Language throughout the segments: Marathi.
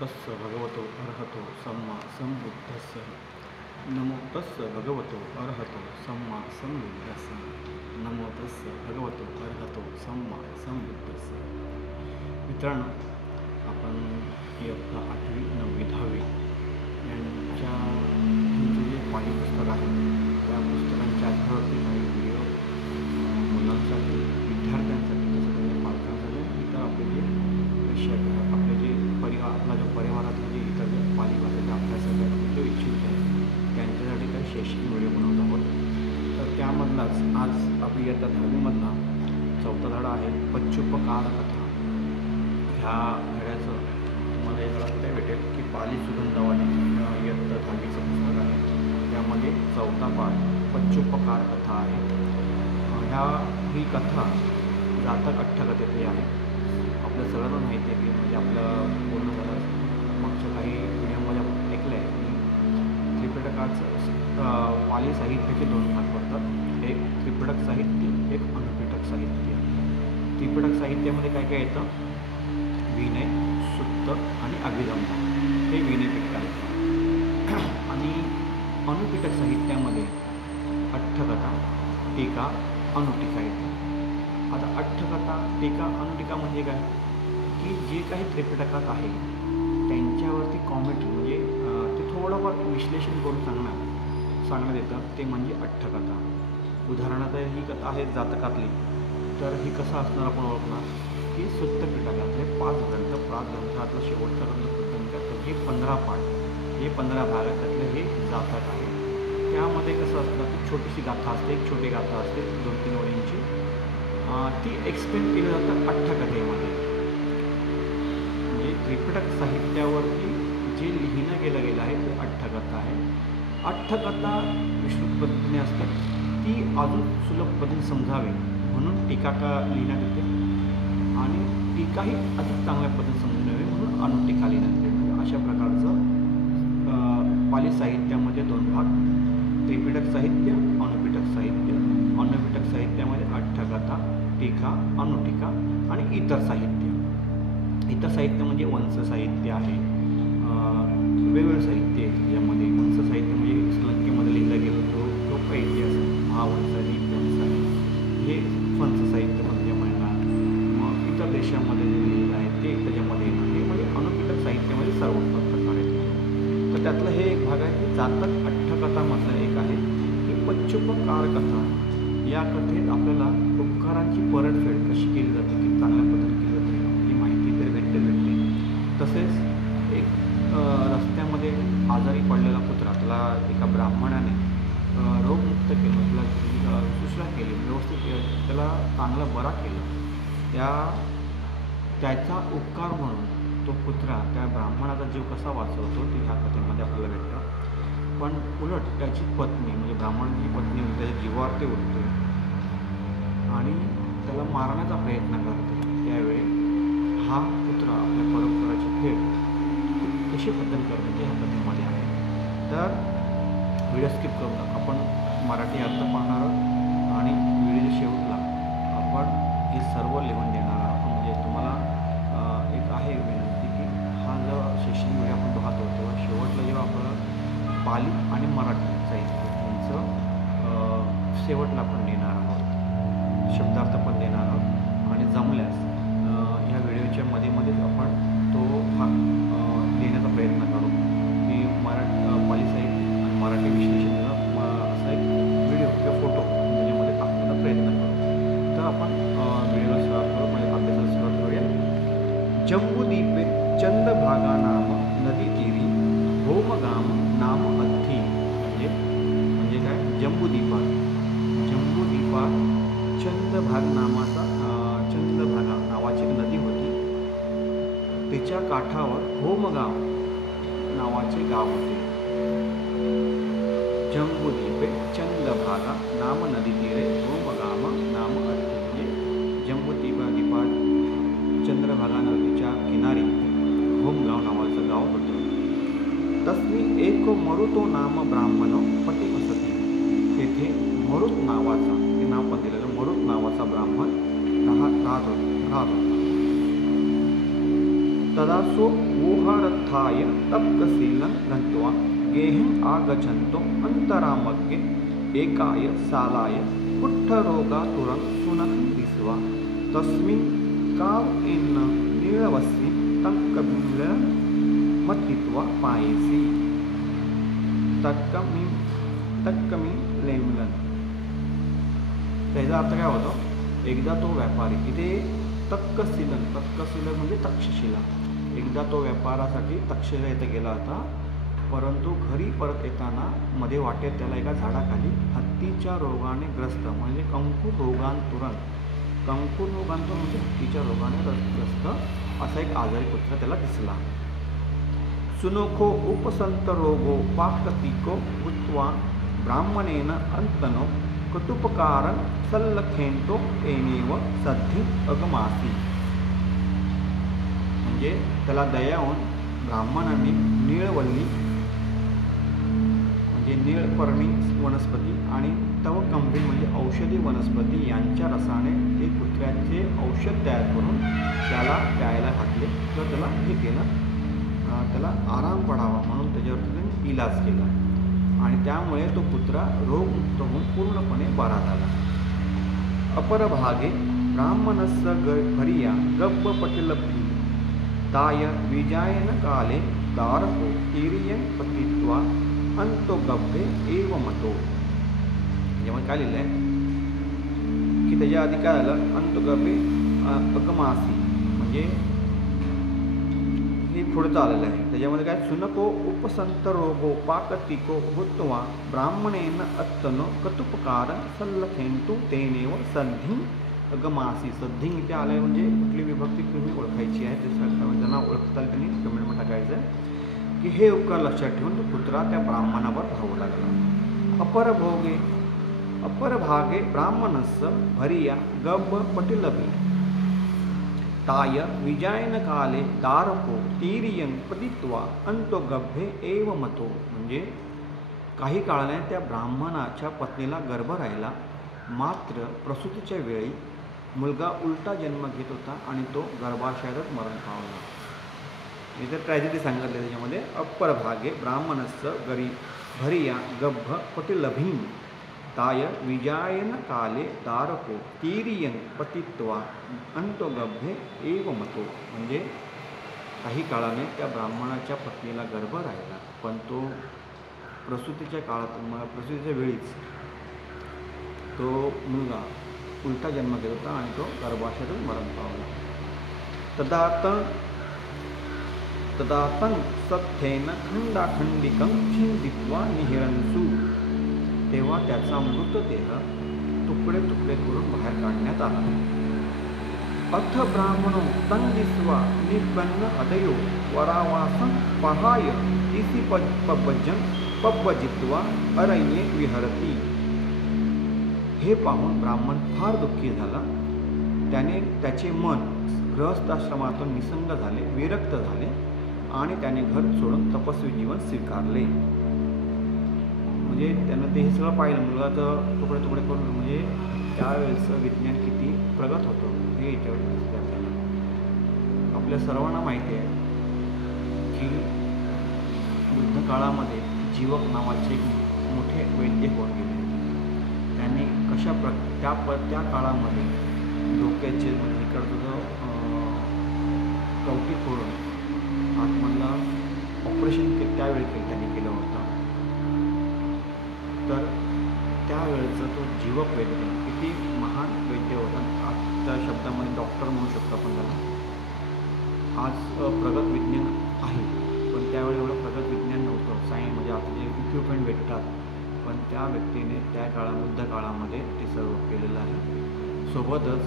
तस्य भगवतो अर्हतो सम्मा सम्बुद्धस्य नमो तस्य भगवतो अर्हतो सम्मा सम्बुद्धस्य नमो तस्य भगवतो अर्हतो सम्मा सम्बुद्धस्य. मित्रांनो, आपण इयत्ता 8वी 9वी 10वी यांचे जे पाली पुस्तक आहे या पुस्तकांच्या आधारावरती काही व्हिडिओ मुलांसाठी, विद्यार्थ्यांसाठी, तसंच त्यांच्या पालकांसाठी, इतर आपले जे शिक्षक, आपले जे आपला जो परिवारातले जे इतर जे पाली भाषेच्या अभ्यासासाठी जो इच्छुक आहे त्यांच्यासाठी काही शैक्षणिक व्हिडिओ बनवत आहोत. तर त्यामधलाच आज आपली इयत्ता 10वीमधला 4था धडा आहे पच्चुपकार कथा. ह्या धड्याचं तुम्हाला हे धडा कुठे भेटेल की पाली सुगंधवाणी इयत्ता 10वीचं पुस्तक आहे. त्यामध्ये 4था पाठ पच्चुपकार कथा आहे. ही कथा जातक अठ्ठकथेतली आहे. आपल्या सगळ्यांना माहिती आहे की म्हणजे आपलं पूर्ण मागच्या काही व्हिडिओमध्ये आपण ऐकलं आहे की त्रिपिटकाचं पाली साहित्याचे 2 भाग पडतात. एक त्रिपिटक साहित्य, एक अनुपिटक साहित्य. त्रिपिटक साहित्यामध्ये काय काय येतं? विनय, सुत्त आणि अभिधम्म हे विनयपिटक आहेत. आणि अनुपिटक साहित्यामध्ये अठ्ठकथा, टीका, अनुटीका येते. आता अठ्ठकथा, टीका, अनुटीका म्हणजे काय की जे काही त्रिपिटकात आहे त्यांच्यावरती कॉमेंट्री म्हणजे ते थोडंफार विश्लेषण करून सांगण्यात येतं, ते म्हणजे अठ्ठकथा. उदाहरणार्थ ही कथा आहे जातकातली, तर ही कसं असणार आपण ओळखणार की सुत्तपिटकातले 5 ग्रंथ, 5 ग्रंथातलं शेवटचा ग्रंथ सुत्तपिटक, हे 15 पाठ, हे 15 भागातले हे जातक आहे. त्यामध्ये कसं असतं की छोटीशी गाथा असते, एक छोटी गाथा असते 2-3 ओळींची, ती एक्सप्लेन केली जातं अठ्ठकथेमध्ये. म्हणजे त्रिपिटक साहित्यावरती जे लिहिणं गेलं आहे ते अठ्ठकथा आहे. अठ्ठकथा विस्तृत पद्धतीने असते, ती अजून सुलभ पद्धतीने समजावी म्हणून टीका लिहिण्यात येते, आणि टीकाही अधिक चांगल्या पद्धतीने समजून यावी म्हणून अनुटीका लिहिण्यात येते. म्हणजे अशा प्रकारचं पाली साहित्यामध्ये 2 भाग, त्रिपिटक साहित्य, अनुपिटक साहित्य. अनुपिटक साहित्यामध्ये अठ्ठकथा, टीका, अनुटीका आणि इतर साहित्य. इतर साहित्य म्हणजे वंश साहित्य आहे, वेगवेगळं साहित्य आहे. यामध्ये वंश साहित्य म्हणजे श्रीलंकेमध्ये लिहिलं गेलं तो काही इतिहास, महावंश आहे, वंश आहे, हे वंश साहित्य म्हणजे म्हणणार. मग इतर देशामध्ये जे लिहिलं आहे ते त्याच्यामध्ये येणार, हे म्हणजे अनुपिटक साहित्यामध्ये सर्व प्रकारे. तर त्यातलं हे एक भाग आहे की जातक अठ्ठकथामधलं एक आहे की पच्चुपकार कथा. या कथेत आपल्याला उपकारांची परतफेड कशी केली जाते, की चांगल्या पद्धतीने केली जाते ही माहिती तर भेटते. तसेच एक रस्त्यामध्ये आजारी पडलेला कुत्रा, त्याला एका ब्राह्मणाने रोगमुक्त केलं, त्याला शुश्रूषा केली, व्यवस्थित केलं, त्याला चांगला बरा केला. त्याचा उपकार म्हणून तो कुत्रा त्या ब्राह्मणाचा जीव कसा वाचवतो ते ह्या कथेमध्ये आपल्याला भेटतं. पण उलट त्याची पत्नी म्हणजे ब्राह्मणाची पत्नी त्याच्या जीवावर ते उठते आणि त्याला मारण्याचा प्रयत्न करते. त्यावेळी हा कुत्रा आपल्या परंपराची फेड कशी बदल करते ते ह्या कथेमध्ये आहे. तर व्हिडिओ स्किप करू नका. आपण मराठी अर्थ पाहणार आहोत आणि व्हिडिओच्या शेवटला आपण हे सर्व लिहून देणार आहोत. म्हणजे तुम्हाला एक आहे विनंती की हा जो शैक्षणिक व्हिडिओ आपण पाहतो तेव्हा शेवटला जेव्हा आपण पाली आणि मराठी साहित्य यांचं शेवटला आपण देणार आहोत, शब्दार्थ पण देणार आहोत, आणि जमल्यास ह्या व्हिडिओच्या मध्येच आपण तो भाग लिहिण्याचा प्रयत्न करू की पाली साहित्य आणि मराठी विश्लेषणाचा असा एक व्हिडिओ किंवा फोटो त्याच्यामध्ये टाकण्याचा प्रयत्न करू. तर आपण व्हिडिओला सुरुवात करू, म्हणजे अभ्यासाला सुरुवात करूया. जम्बूद्वीपे चंद्रभागा नाम नदी तीरी होमगाम नाम अथी. म्हणजे काय? जम्बूद्वीपात चंद्रभागा नावाची एक नदी होती. तिच्या काठावर होमगाव नावाचे गाव होते. जम्बूद्वीपे चंद्रभागा नाम नदी तीरे होमगाम नाम अथी. म्हणजे जम्बूद्वीपात चंद्रभागा नदीच्या किनारी होमगाव नावाचं गाव होतं. तस्मिन् एको मरुतो नाम ब्राह्मणो पती असती. तेथे मरुत नावाचा, ते नाव पण दिलेलं, मरुत नावाचा ब्राह्मण राहत होता. तदा सो वोहारत्थाय तप्तशीलं गत्वा गेहम् आगच्छन्तो अन्तरामध्ये एकाय सालाय कुष्ठरोगातुरं सुनः दिस्वा तस्मिन् काव्येन नीळवस्सि तं कबिलं मत्तित्वा पायसी तक्कमी लेमलन. त्याचा अर्थ काय होतो? एकदा तो व्यापारी इथे तक्षशिला म्हणजे तक्षशिला, एकदा तो व्यापारासाठी तक्षशिला येथे गेला होता, परंतु घरी परत येताना मध्ये वाटेत त्याला एका झाडाखाली हत्तीच्या रोगाने ग्रस्त म्हणजे कंकुर रोगांतुर म्हणजे हत्तीच्या रोगाने ग्रस्त असा एक आजारी कुत्रा त्याला दिसला. सुनोखो उपसंत रोगो पाकतिको भूत्वा ब्राह्मणेन अंतनो कटुपकारं सल्लखेंतो तेनेव सद्धि अगमासी. म्हणजे त्याला दया येऊन ब्राह्मणांनी नीळवल्ली म्हणजे नीळपर्णी वनस्पती आणि तवकंबी म्हणजे औषधी वनस्पती यांच्या रसाने ते कुत्र्याचे औषध तयार करून त्याला प्यायला घातले. तर त्याला हे केलं, त्याला आराम पडावा म्हणून त्याच्यावरती त्यांनी इलाज केला आणि त्यामुळे तो कुत्रा रोगमुक्त होऊन पूर्णपणे बरा झाला. अपरभागे ब्राह्मणस्य भरिया गब्ब पटिलब्धी ताय विजायन काले दारको तिरियं पतित्वा अंतो गब्बे एव मतो. यामध्ये काय लिहिलं आहे की त्याच्या आधी काय झालं, अंतो गब्बे अगमासी म्हणजे हे पुढचं आलेलं आहे. त्याच्यामध्ये काय, सुनको उपसंत रोगो पाकतिको भूत्वा ब्राह्मणेन अत्तनो कटुपकार सल्लखेंतु तेनेव सद्धिं अगमासी. सद्धिं इथे आलं आहे म्हणजे कुठली विभक्ती तुम्ही ओळखायची आहे, ते ज्यांना ओळखता त्यांनी कमेंटमध्ये टाकायचं आहे की हे उपकार लक्षात ठेवून तो कुत्रा त्या ब्राह्मणावर धावू लागला. अपरभागे ब्राह्मणस्य भरिया गब्ब पटिलभी ताय विजायन काले दारको तिरियं पतित्वा अंतो गब्भे एव मतो. म्हणजे काही काळाने त्या ब्राह्मणाच्या पत्नीला गर्भ राहिला, मात्र प्रसूतीच्या वेळी मुलगा उलटा जन्म घेत होता आणि तो गर्भाशयातच मरण पावला. इथे ट्रॅजेडी सांगितली त्याच्यामध्ये. अपरभागे ब्राह्मणस्य भरिया गब्भ पटिलभीं ताय विजायन काले दारको तिरियं पतित्वा अंतो गब्भे एव मतो. म्हणजे काही काळाने त्या ब्राह्मणाच्या पत्नीला गर्भ राहिला, पण तो प्रसूतीच्या वेळीच तो मुलगा उलटा जन्म घेत होता आणि तो गर्भाशयातून मरण पावला. तदातं सत्थेन खंडाखंडिकं छिंदित्वा निहिरंसु. तेव्हा त्याचा मृतदेह तुकडे तुकडे करून बाहेर काढण्यात आला. अथ ब्राह्मणो तं दिस्वा निपन्न अदयो वरावासं पहाय इसी पब्बजित्वा अरण्ये विहरती. हे पाहून ब्राह्मण फार दुःखी झाला. त्याने त्याचे मन गृहस्थाश्रमातून निसंग झाले, विरक्त झाले आणि त्याने घर सोडून तपस्वी जीवन स्वीकारले. म्हणजे त्यानं ते हे सगळं पाहिलं, मुलगाचं तुकडे तुकडे करून. म्हणजे त्यावेळेचं विज्ञान किती प्रगत होतं हे याच्यावर दिसतं आपल्याला. आपल्या सर्वांना माहिती आहे की युद्ध काळामध्ये जीवक नावाचे एक मोठे वैद्य होऊन गेले. त्यांनी त्या काळामध्ये डोक्याचे म्हणजे इकडचं कवटी फोडून आतमधला ऑपरेशन त्यावेळी त्यांनी केलं होतं. तर त्यावेळेचा तो जीवक वैद्य किती महान वैद्य होता. आजच्या शब्दामध्ये डॉक्टर म्हणू शकतो आपण त्याला. आज प्रगत विज्ञान आहे, पण त्यावेळी एवढं प्रगत विज्ञान नव्हतं. सायन्स म्हणजे आता जे इक्विपमेंट भेटतात, पण त्या व्यक्तीने त्या युद्ध काळामध्ये ते सर्व केलेलं आहे. सोबतच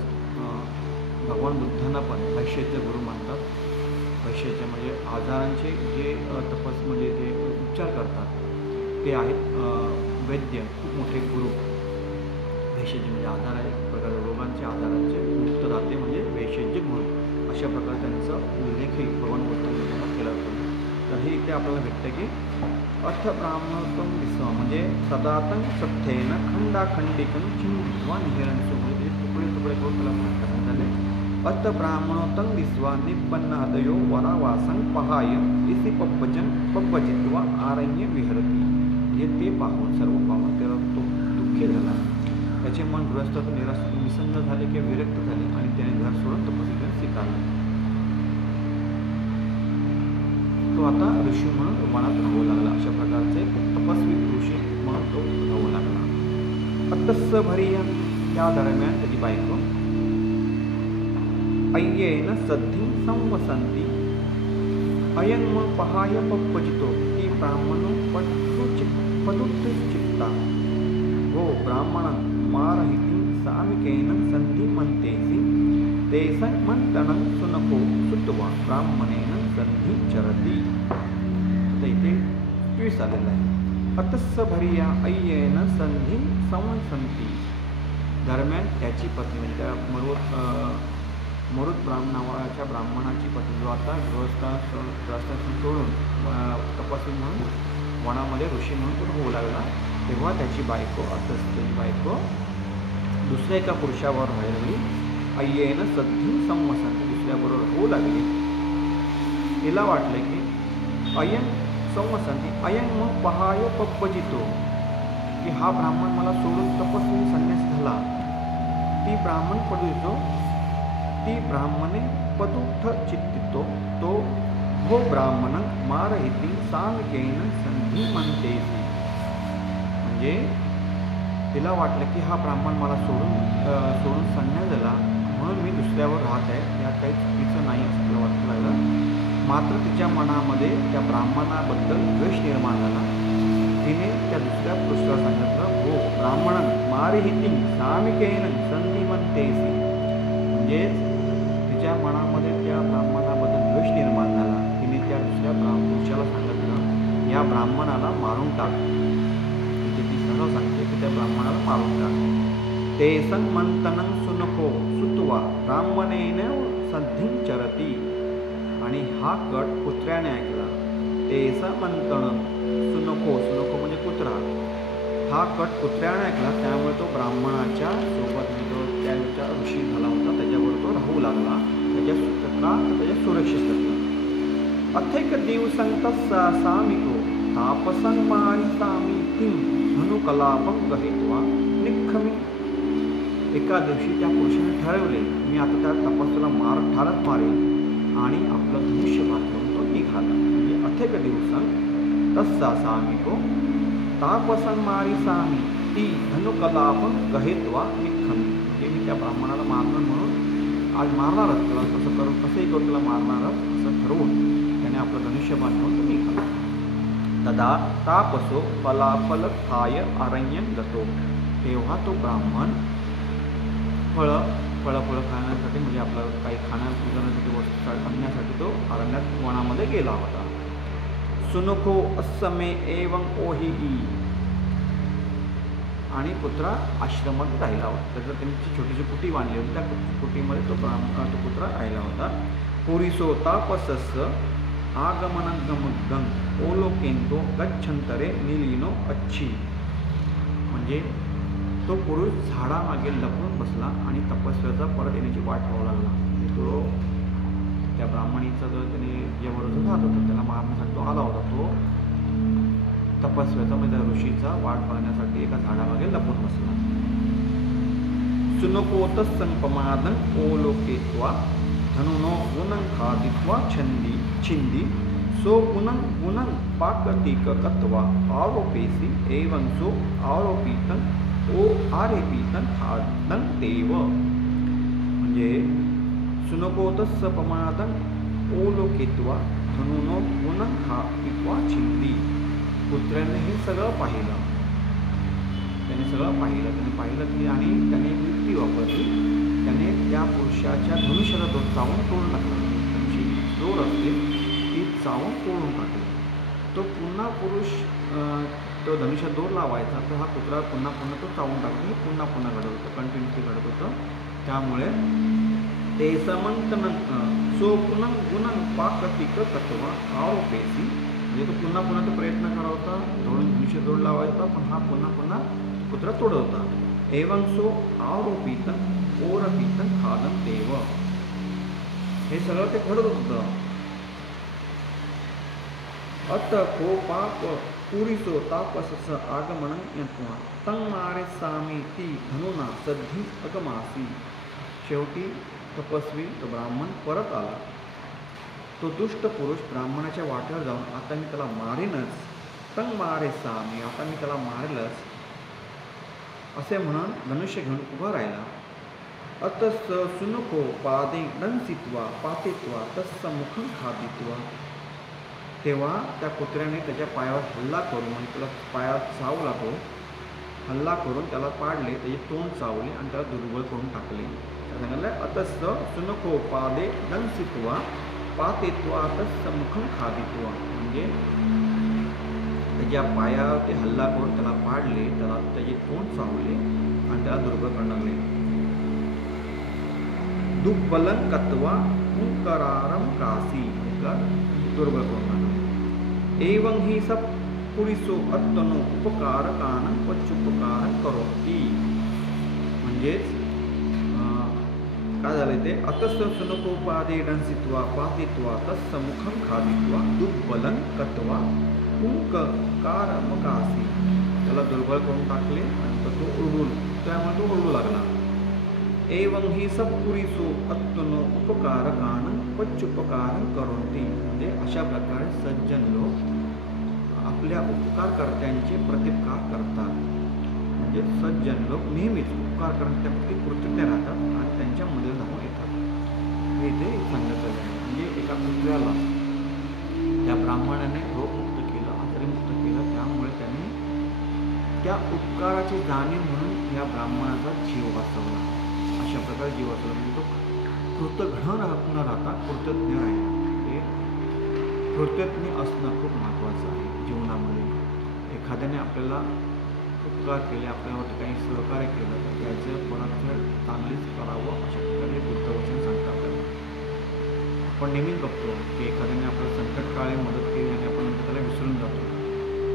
भगवान बुद्धांना पण वैश्याचे गुरु मानतात. वैश्याचे म्हणजे आजारांचे जे म्हणजे जे उपचार करतात ते आहेत वैद्य, खूप मोठे गुरु. वैश्याचे म्हणजे आजार आहे प्रकार रोगांचे आजारांचे मुक्तदाते म्हणजे वैश्याचे गुरु. अशा प्रकारे त्यांचं उल्लेखही भगवान बुद्धांनी केला होता. तर हे इथे आपल्याला भेटतं की अर्थ ब्राह्मणत्वं दिसवा म्हणजे सदातं सत्थेन खंडाखंडिकं छिंदित्वा निहिरंसु. म्हणजे तुकडे तुकडे करून त्याला बाहेर काढण्यात आले. अत ब्राह्मणोतं दिस्वा निपन्न हदयो वरावासं पहाय इसी पब्बजित्वा आरण्य विहरती. हे ते पाहून सर्व पाहून त्याला तो दुःखी झाला. त्याचे मन गृहस्थातून विसन्न झाले किंवा विरक्त झाले आणि त्याने घर सोडून तपस्वीने स्वीकारले. तो आता ऋषी म्हणून वनात राहू लागला. अशा प्रकारचे तपस्वी ऋषी म्हणून तो राहू लागला. अतस्स भरिया त्या दरम्यान त्याची बायको अय्येन सद्धी संवसंती अयं मग पहाय पप्पजितो ती ब्राह्मण पदुत्चित्ता वो ब्राह्मण मारहिती सामिकेन संधी म्हणतेसी तेसन मंतनं सुनको सुतवा ब्राह्मणेन संधी चरती. आता इथे ट्विस्ट आलेला आहे. अतस्स भरिया अय्येन संधी संवसंती दरम्यान त्याची पत्नी म्हणजे त्या मरुत नावाच्या ब्राह्मणाची पत्नी जो आता गृहस्थासून सोडून तपस्वी म्हणून वनामध्ये ऋषी म्हणून तो होऊ लागला. तेव्हा त्याची बायको त्याची बायको दुसऱ्या एका पुरुषावर व्हायला लागली. अय्येन सद्धी संवसंती दुसऱ्याबरोबर होऊ लागली. तिला वाटले की अयन संवसंती अयन मग पहाय पप्पजितो की हा ब्राह्मण मला सोडून तपस्वी संन्यास झाला. ती ब्राह्मण पडतो ती ब्राह्मणे पदुत्थ चित्तितो तो हो ब्राह्मण मारहिती सामिकेन संधी म्हणतेसी. म्हणजे तिला वाटलं की हा ब्राह्मण मला सोडून संन्यास झाला म्हणून मी दुसऱ्यावर राहत आहे, यात काही चुकीचं नाही असं तिला वाटू लागलं. मात्र तिच्या मनामध्ये त्या ब्राह्मणाबद्दल द्वेष निर्माण झाला. तिने त्या दुसऱ्या पुरुषाला सांगितलं हो ब्राह्मण मारहिती सामिकेन संधी म्हणतेसी. म्हणजे तिच्या मनामध्ये त्या ब्राह्मणाबद्दल द्वेष निर्माण झाला. तिने त्या दुसऱ्या पुरुषाला सांगितलं या ब्राह्मणाला मारून टाक. तिथे ती सरळ सांगते की त्या ब्राह्मणाला मारून टाक. ते संमंतनं सुनको सुतवा ब्राह्मणेन संधी चरती. आणि हा कट कुत्र्याने ऐकला. ते संमंतन सुनको म्हणजे कुत्रा. हा कट कुत्र्याने ऐकला त्यामुळे तो ब्राह्मणाच्या सोबत त्याच्या ऋषी झाला होता त्याच्यावर तो राहू लागला. त्याच्या सुरक्षिततेला अथेक दिवसंत सामिको तापसं मारिसामी किं धनुकलापं गहित्वा निखमी. एका दिवशी त्या पुरुषाने ठरवले मी आता त्या तपस्याला ठारच मारेल आणि आपलं धनुष्य घेऊन तो निघाला. म्हणजे अथेक दिवसं तस्सा सामिको तापसं मारिसामी ती धनुकलापं गहित्वा निखमी. मी त्या ब्राह्मणाला मारणार म्हणून आज मारणारच त्याला कसं करून कसंही करून त्याला मारणारच असं ठरवून त्याने आपलं धनुष्य बांधून तो निघाला. तदा तापसो फलाफल खाय अरण्यं गतो. तेव्हा तो ब्राह्मण फळं खाण्यासाठी म्हणजे आपलं काही खाण्यासाठी वस्तू आणण्यासाठी तो अरण्यात वनामध्ये गेला होता. सुनको अस्समे एवं ओही आणि पुत्रा आश्रमात राहिला होता. त्याचं त्यांची छोटीशी कुटी बांधली होती. त्या कुटीमध्ये तो पुत्रा राहिला होता. पुरीसो तापसस्स आगमनगमगं ओलोकेंतो गच्छंतरे निलीनो अच्छी. म्हणजे तो पुरुष झाडामागे लपून बसला आणि तपस्व्याचा परत येण्याची वाट पाहू लागला. तो त्या ब्राह्मणीचा जो त्याने ज्याबरोबर राहत होता त्याला मारण्यासाठी तो आला होता. तो तपस्व्याचा म्हणजे ऋषीचा वाट पाहण्यासाठी एका झाडामागे लपून बसला. सुनकोत संपमादन ओलोकेत्वा धनुनो गुणं खादित्वा छिंदी सो गुणं पाकतिक कत्वा आरोपेसी एवं सो आरोपितं ओ आरेपितं खादं देव. म्हणजे सुनकोत संपमादन ओलोकेत्वा धनुनो गुणं खादित्वा छिंदी. पुत्राने हे सगळं पाहिलं. त्याने पाहिलं की आणि त्याने युक्ती वापरली. त्याने त्या पुरुषाच्या धनुष्याला तो चावून तोडून टाकला. त्यांची दोर असते ती चावून तोडून टाकली. तो पुन्हा पुरुष तो धनुष्यात दोर लावायचा तर हा कुत्रा पुन्हा तो चावून टाकतो. हे पुन्हा घडत होतं, कंटिन्युअसली घडत होतं. त्यामुळे ते समंतन सो पुनः गुणं पाकतिक कत्वा आरोपेसी. म्हणजे तो पुन्हा तो प्रयत्न करत होता, धनुष्य जोड लावायचा पण हा पुन्हा कुत्रा तोडत होता. एवं सो आरोपितं ओरपितं खादं देव. हे सगळं ते घडत होतं. अत को पाप पुरीसो तापस आगमन यत्वा तंग मारे सामी ती धनुना सद्धी अगमासी. शेवटी तपस्वी तो ब्राह्मण परत आला. तो दुष्ट पुरुष ब्राह्मणाच्या वाटेवर जाऊन आता मी त्याला मारेनच, तंग मारे सामी, आता मी त्याला मारेलच असे म्हणून धनुष्य घेऊन उभा राहिला. अतस सुनको पादे दंसित्वा पातित्वा तस्स मुखं खादित्वा. तेव्हा त्या कुत्र्याने त्याच्या पायावर हल्ला करून, म्हणजे त्याला पायावर चावला, तो हल्ला करून त्याला पाडले, त्याचे तोंड चावले आणि त्याला दुर्बळ करून टाकले. सांगितलं अतस्स सुनको पादे दंसित्वा पातित्वा तस्स मुखं खादित्वा. म्हणजे त्याच्या पायावर ते हल्ला करून त्याला पाडले, त्याला त्याचे तोंड चावले आणि त्याला दुर्बळ करून लागले. दुःबलं कत्वा हुंकरारम कासी, दुर्बळ करून लागले. एवं ही सब पुरिसो अत्तनो उपकारकान पच्युपकार करोती. म्हणजेच काय झालं ते, अतस्स सुनकोपादे दंसित्वा पातित्वा तस्स मुखं खादित्वा दुःबलं कत्वा हुंकारमकासी. त्याला दुर्बळ करून टाकले आणि तो उरडू, त्यामुळे तो उरडू लागला. एवं ही सब पुरिसो अत्तनो उपकारकान पच्युपकार करोती. म्हणजे अशा प्रकारे सज्जन लोक आपल्या उपकारकर्त्यांचे प्रतिपकार करतात. म्हणजे सज्जन लोक नेहमीच उपकारकर्त्यांच्या प्रती कृतज्ञ राहतात आणि त्यांच्यामध्ये धावून येतात. हे ते सांगितलं आहे. म्हणजे एका कुत्र्याला त्या ब्राह्मणाने रोगमुक्त केलं, आजारीमुक्त केलं, त्यामुळे त्याने त्या उपकाराची जाणीव म्हणून या ब्राह्मणाचा जीव वाचवला. अशा प्रकारे जीव वाचवला. म्हणजे तो कृतघ्न न राहता कृतज्ञ राहिला. हे कृतज्ञ असणं खूप महत्त्वाचं आहे जीवनामध्ये. एखाद्याने आपल्याला उपकार केले, आपल्यावरती काही सहकार्य केलं, तर त्याचं परतफेड चांगलीच करावं अशा प्रकारे बुद्धवचन सांगतं आपल्याला. आपण नेहमी बघतो की एखाद्याने आपल्याला संकटकाळी मदत केली आणि आपण नंतर त्याला विसरून जातो.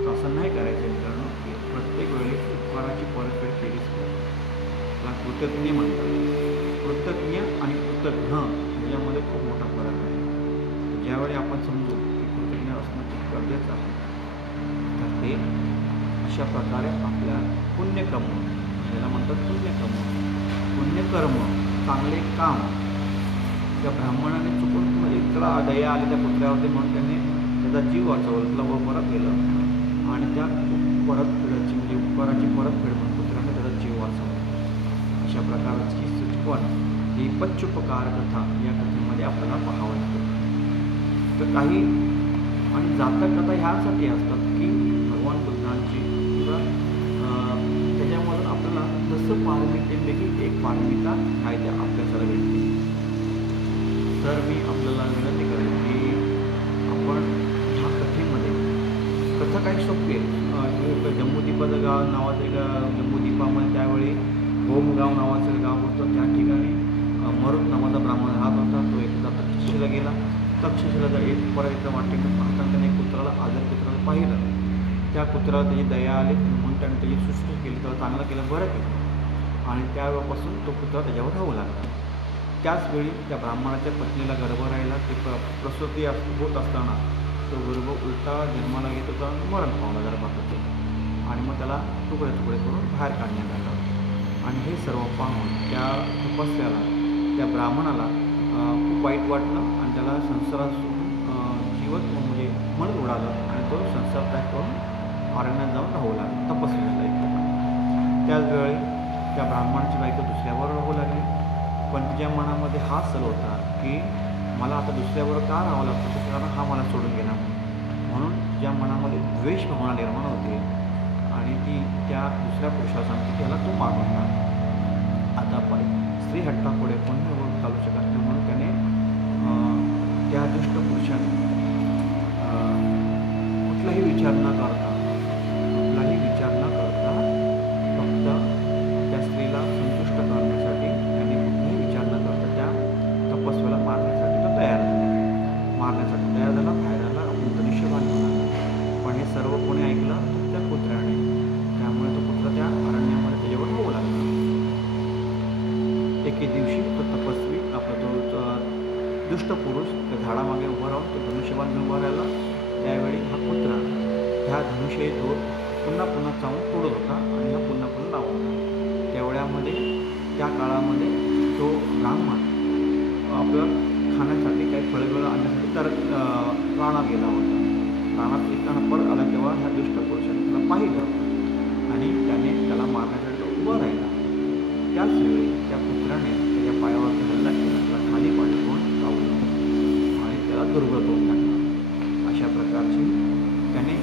तर असं नाही करायचं मित्रांनो, की प्रत्येक वेळी उपकाराची परतफेड केलीच पाहिजे. त्याला कृतज्ञ म्हणतात. कृतज्ञ आणि कृतज्ञ याच्यामध्ये खूप मोठा फरक आहे. ज्यावेळी आपण समजू की कृतज्ञ असणं खूप गरजेचं आहे, तर ते अशा प्रकारे आपल्या पुण्यकर्म, ज्याला म्हणतात पुण्यकर्म, पुण्यकर्म, चांगले काम, त्या ब्राह्मणाने चुकून म्हणजे त्याला दया आली त्या पुत्रावरती म्हणून त्याने त्याचा जीव वाचवला, त्याला परत केलं आणि त्या परतफेडाची म्हणजे उपकाराची परतफेड म्हणून पुत्राने त्याचा जीव वाचवला. अशा प्रकारची शिकवण ही पच्युपकार कथा या कथेमध्ये आपल्याला पाहावं लागतं. तर काही आणि जातक कथा ह्यासाठी असतात की भगवान बुद्धांची किंवा त्याच्यामधून आपल्याला जसं पारमितेपैकी एक पारमिता आहे त्या अभ्यासाला भेटते. तर मी आपल्याला विनंती करेन की आपण ह्या कथेमध्ये, कथा काही सोपी आहे. जम्बूद्वीपाचं गाव नावाचं जम्बूद्वीपामध्ये त्यावेळी होमगाव नावाचं गाव होतं. त्या ठिकाणी मरुत नावाचा ब्राह्मण राहत होता. तो एकदा तक्षशिला गेला. तक्षशिला एक परत एकदा वाटेकडे पाहताना त्याने कुत्राला, आजारी कुत्राला पाहिलं. त्या कुत्राला त्याची दया आली म्हणून त्याने त्याची सुश्रूषा केली, त्याला चांगलं केलं, बरं केलं आणि त्यावेळेपासून तो कुत्रा त्याच्यावर राहू लागला. त्याचवेळी त्या ब्राह्मणाच्या पत्नीला गर्भ राहिला. ते प्रसूती होत असताना तो गर्भ उलटा जन्माला घेत होता, मरण पावला गर्भात आणि मग त्याला तुकडे तुकडे करून बाहेर काढण्यात आलं. आणि हे सर्व पाहून त्या तपस्याला, त्या ब्राह्मणाला खूप वाईट वाटलं आणि त्याला संसारातून जीवन म्हणजे मन उडालं आणि तो संसार त्याग करून अरण्यात जाऊन राहू लागला, तपस्या झाला एक प्रकारे. त्याचवेळी त्या ब्राह्मणाची बायको दुसऱ्यावर राहू लागली. पण तिच्या मनामध्ये हा सल होता की मला आता दुसऱ्यावर का राहावं लागतं, कारण हा मला सोडून गेला म्हणून तिच्या मनामध्ये द्वेष भावना निर्माण होते आणि ती त्या दुसऱ्या पुरुषाला सांगते की ह्याला तू मारून टाक. आता स्त्री हट्टापुढे कोणी वर चालू शकत नाही म्हणून त्याने त्या दुष्ट पुरुषाने कुठलाही विचार न करता फक्त त्या स्त्रीला संतुष्ट करण्यासाठी त्याने कुठलाही विचार न करता त्या तपस्याला मारण्यासाठी तो तयार झाला. बाहेर आला, आपण निष्यभान झाला. पण हे सर्व कोणी ऐकलं, त्या कुत्र्याने. त्यामुळे तो कुत्रा त्या अरण्यामध्ये त्याच्यावर होऊ लागला. एके दिवशी तो तपस्वी आपला तो दुष्ट पुरुष त्या झाडामागे उभा राहून तो धनुष्यबाण घेऊन उभा राहिला. त्यावेळी हा कुत्रा ह्या धनुष्यही दोर पुन्हा पुन्हा चावून तोडत होता आणि हा पुन्हा पुन्हा लावत होता. तेवढ्यामध्ये त्या काळामध्ये तो ब्राह्मण आपलं खाण्यासाठी काही फळं आणण्यासाठी तर रानात गेला होता. रानात येताना परत आला तेव्हा ह्या दुष्ट पुरुषाने त्याला पाहिलं आणि त्याने त्याला मारण्यासाठी तो उभा राहिला. त्याच वेळी त्या कुत्र्याने त्याच्या पायावरती हल्ला केला, त्याला खाली पाडून लावलं आणि त्याला दुर्गत होऊन टाकला. अशा प्रकारची त्याने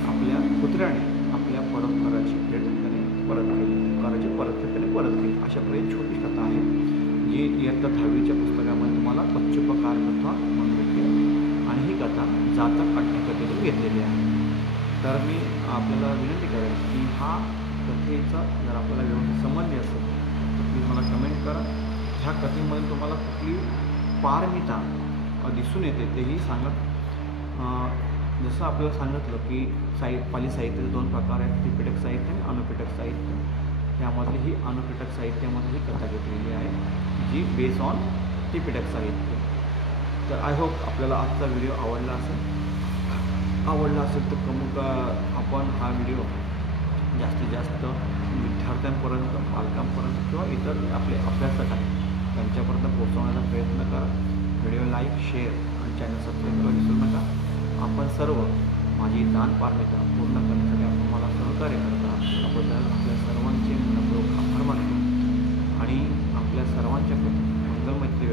कुत्र्याने आपल्या परंपराची भेट त्याने परत केली, कराची परतफेड त्याने परत केली. अशा प्रकारे छोटी कथा आहे जी इयत्ता 10वीच्या पुस्तकामध्ये तुम्हाला पच्चोपकार कथा म्हणून भेटते आणि ही कथा जातक आख्याकथेतून घेतलेली आहे. तर मी आपल्याला विनंती करेन की हा कथेचा जर आपल्याला व्यवस्थित समजली असेल तर प्लीज मला कमेंट करा. ह्या कथेमध्ये तुम्हाला कुठली पारमिता दिसून येते तेही सांगत. जसं आपल्याला सांगितलं की पाली साहित्याचे 2 प्रकार आहेत, त्रिपिटक साहित्य आणि अनुपिटक साहित्य. त्यामधली ही अनुपिटक साहित्यामध्ये ही कथा घेतलेली आहे जी बेस ऑन त्रिपिटक साहित्य. तर आय होप आपल्याला आजचा व्हिडिओ आवडला असेल तर आपण हा व्हिडिओ जास्तीत जास्त विद्यार्थ्यांपर्यंत, पालकांपर्यंत किंवा इतर आपले अभ्यासक आहेत त्यांच्यापर्यंत पोहोचवण्याचा प्रयत्न करा. व्हिडिओ लाईक, शेअर आणि चॅनल सबस्क्राईब करायला विसरू नका. आपण सर्व माझी दानपारमिता पूर्ण करण्यासाठी आपण मला सहकार्य करता त्याबद्दल आपल्या सर्वांचे मनपूर्वक आभार मानतो आणि आपल्या सर्वांच्या प्रती मंगलमैत्री